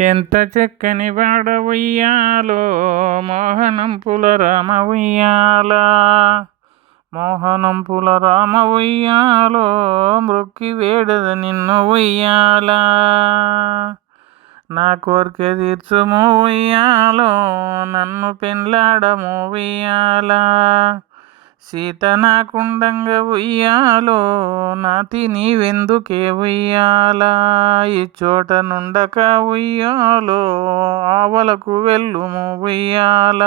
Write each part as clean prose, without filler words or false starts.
ఎంత చక్కని వాడ ఉయ్యాలో మోహనంపుల రామ ఉయ్యాల. మోహనంపుల రామ ఉయ్యాలో మృక్కి వేడద నిన్ను ఉయ్యాల. నా కోరిక తీర్చుము ఉయ్యాలో నన్ను పెండ్లాడము ఉయ్యాల. సీత నాకుండంగ ఉయ్యాలో నాతి నీవెందుకే ఉయ్యాల. ఈ చోట నుండక ఉయ్యాలో ఆవలకు వెళ్ళుము ఉయ్యాల.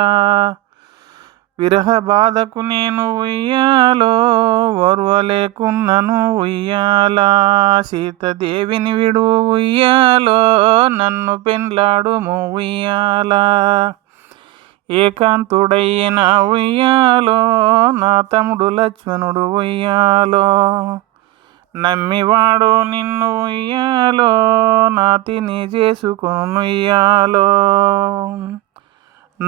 విరహ బాధకు నేను ఉయ్యాలో ఓర్వలేకున్నను ఉయ్యాల. సీతదేవిని విడు ఉయ్యాలో నన్ను పెండ్లాడుము ఉయ్యాల. ఏకాంతుడయ్యిన ఉయ్యాలో నా తమ్ముడు లక్ష్మణుడు ఉయ్యాలో. నమ్మివాడు నిన్ను ఉయ్యాలో నాతి నీ చేసుకొను ఉయ్యాలో.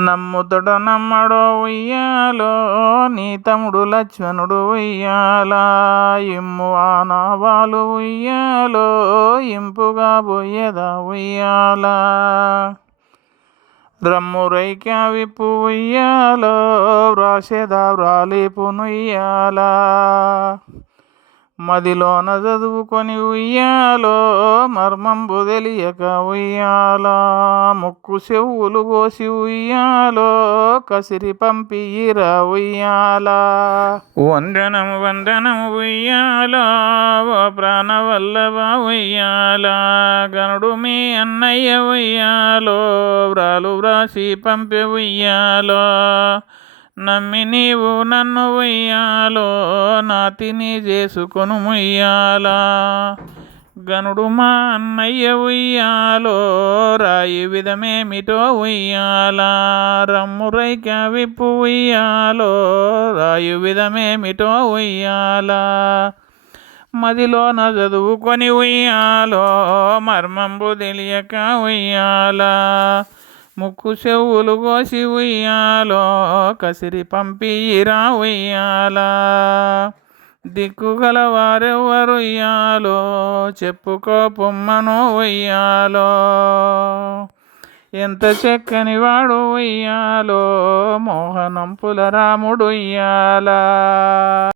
నమ్ముతడో నమ్మడో ఉయ్యాలో నీ తమ్ముడు లక్ష్మణుడు ఉయ్యాల. ఇమ్ము ఆ నావాలు ఉయ్యాలో ఇంపుగా పోయేదా ఉయ్యాల. రమ్ము రైకా విప్పు ఉయ్యాలో వ్రాసేదా వ్రాలిపునుయ్యాల. మదిలోన చదువుకొని ఉయ్యాలో మర్మంబు తెలియక ఉయ్యాల. ముక్కు చెవులు కోసి ఉయ్యాలో కసిరి పంపియిరా ఉయ్యాల. వందనము వందనము ఉయ్యాలో ఓ ప్రాణవల్లభ ఉయ్యాల. గనుడు మీ అన్నయ్య ఉయ్యాలో వ్రాలు వ్రాసి పంపి ఉయ్యాలో. నమ్మి నీవు నన్ను ఉయ్యాలో నాతి నీ చేసుకొను ఉయ్యాల. గనుడు మా అన్నయ్య ఉయ్యాలో రాయి విధమేమిటో ఉయ్యాల. రమ్ము రైక విప్పు ఉయ్యాలో రాయు విధమేమిటో ఉయ్యాల. మదిలోన చదువుకొని ఉయ్యాలో మర్మంబు తెలియక ఉయ్యాల. ముక్కు చెవులు కోసి ఉయ్యాలో కసిరి పంపియిరా ఉయ్యాల. దిక్కుగల వారెవ్వరు ఉయ్యాలో చెప్పుకో పొమ్మను ఉయ్యాలో. ఎంత చక్కని వాడు ఉయ్యాలో మోహనంపుల రాముడు ఉయ్యాల.